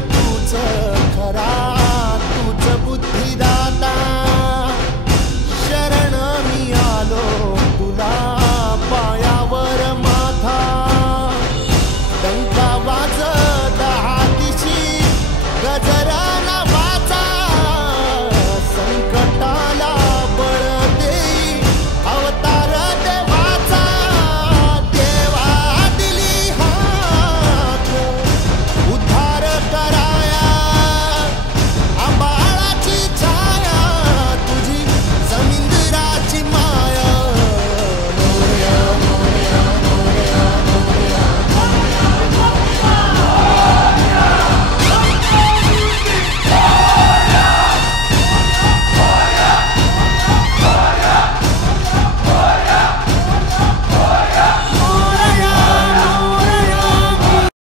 तूच खरा, तूच बुद्धिदाता, शरण मी आलो तुला पायावर माझा, डंका वाज